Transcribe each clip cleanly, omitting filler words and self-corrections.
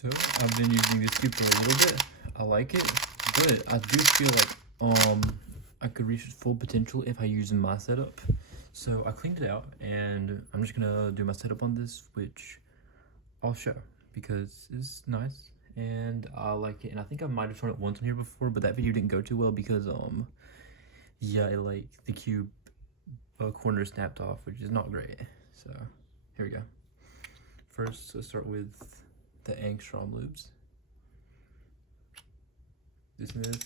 So I've been using this cube for a little bit. I like it, but I do feel like I could reach its full potential if I use my setup. So I cleaned it out and I'm just gonna do my setup on this, which I'll show because it's nice and I like it. And I think I might have shown it once on here before, but that video didn't go too well because yeah, like the cube corner snapped off, which is not great. So here we go. First, let's start with the Angstrom lubes. This and this.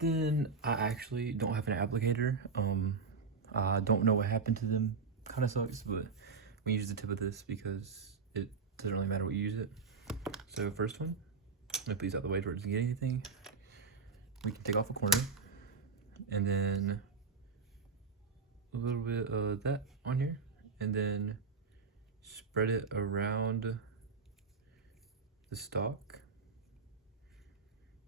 Then I actually don't have an applicator. I don't know what happened to them. Kind of sucks, but we use the tip of this because it doesn't really matter what you use it. So first one, I'm gonna put these out the way so it doesn't get anything. We can take off a corner, and then a little bit of that on here, and then spread it around the stock.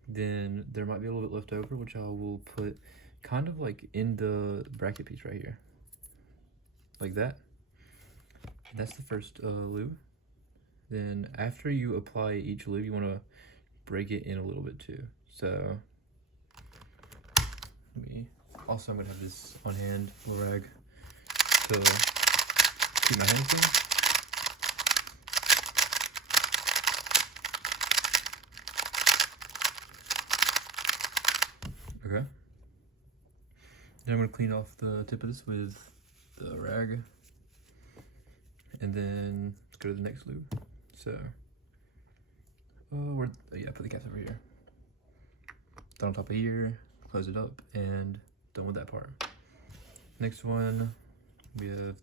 Then there might be a little bit left over, which I will put kind of like in the bracket piece right here, like that. That's the first lube. Then after you apply each lube, you want to break it in a little bit too. So also I'm gonna have this on hand, little rag, to keep my hands clean. Okay. Then I'm gonna clean off the tip of this with the rag. And then let's go to the next lube. So, yeah, put the caps over here. Done on top of here, close it up, and done with that part. Next one, we have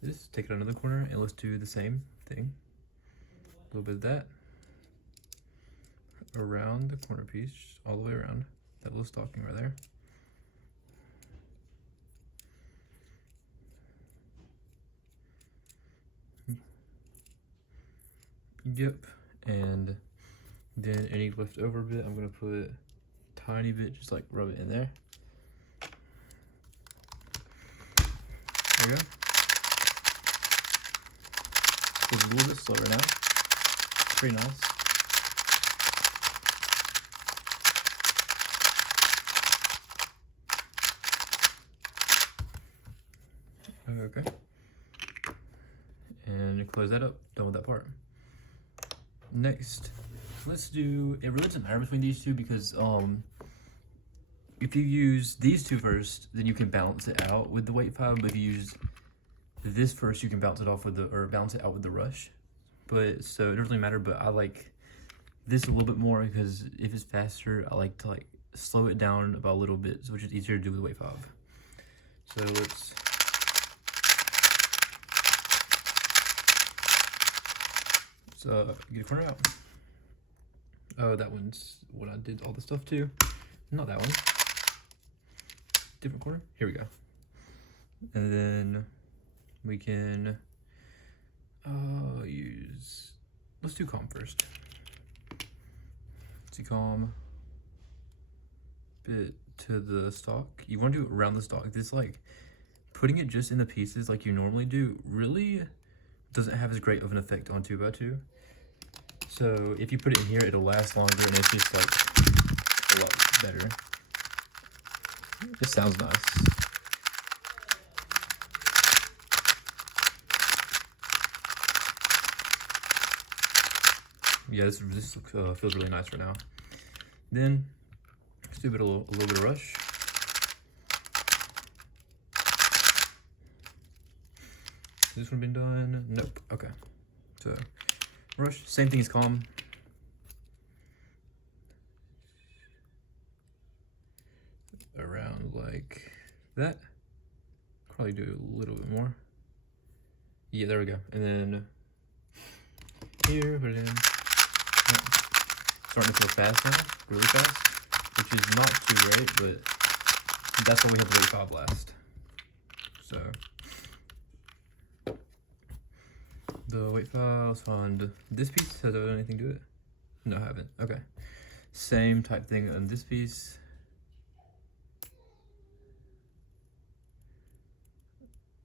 this. Take it another corner, and let's do the same thing. A little bit of that around the corner piece, all the way around. That little stocking right there. Yep, and then any leftover bit, I'm gonna put a tiny bit, just like rub it in there. There we go. It's a little bit slower now. It's pretty nice. Okay, and close that up, done with that part. Next, let's do, it really doesn't matter between these two because if you use these two first, then you can balance it out with the weight file, but if you use this first, you can balance it off with or balance it out with the rush. But so it doesn't really matter, but I like this a little bit more because if it's faster, I like to slow it down about a little bit, which is easier to do with the weight file. So let's get a corner out. Oh, that one's what I did all the stuff to. Not that one. Different corner. Here we go. And then we can let's do calm first. Let's do calm bit to the stock. You want to do it around the stock. This putting it just in the pieces like you normally do really doesn't have as great of an effect on 2x2. So if you put it in here, it'll last longer and it's just a lot better. It sounds nice. Yeah, this feels really nice right now. Then let's do a little bit of rush. Has this one been done? Nope. Okay. So rush, same thing as calm. Around like that. Probably do a little bit more. Yeah, there we go. And then here, put it in. Yep. Starting to feel fast now, really fast, which is not too great, but that's what we have the weight file last. So the weight files on this piece, has it done anything to it? No, I haven't. Okay. Same type thing on this piece.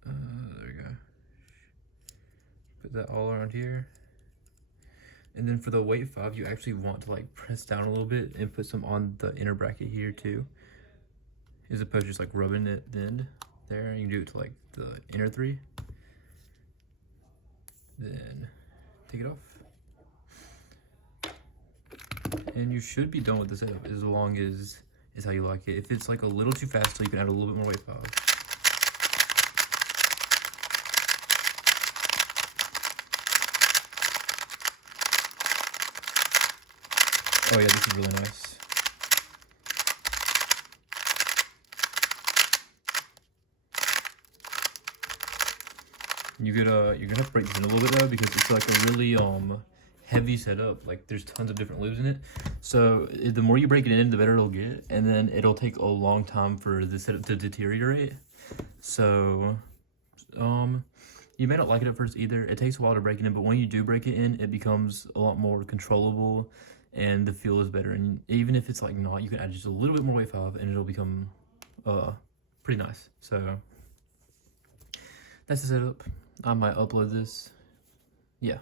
There we go. put that all around here. And then for the weight 5, you actually want to like press down a little bit and put some on the inner bracket here too, as opposed to just like rubbing it then there. You can do it to like the inner 3. Then take it off. And you should be done with the setup as long as is how you like it. If it's like a little too fast, so you can add a little bit more weight 5. Oh yeah, this is really nice. You're gonna have to break this in a little bit though, because it's like a really heavy setup. Like there's tons of different lubes in it, so the more you break it in, the better it'll get, and then it'll take a long time for the setup to deteriorate. So you may not like it at first either. It takes a while to break it in, but when you do break it in, it becomes a lot more controllable and the feel is better. And even if it's like not, you can add just a little bit more weight 5 and it'll become pretty nice. So that's the setup. I might upload this. Yeah.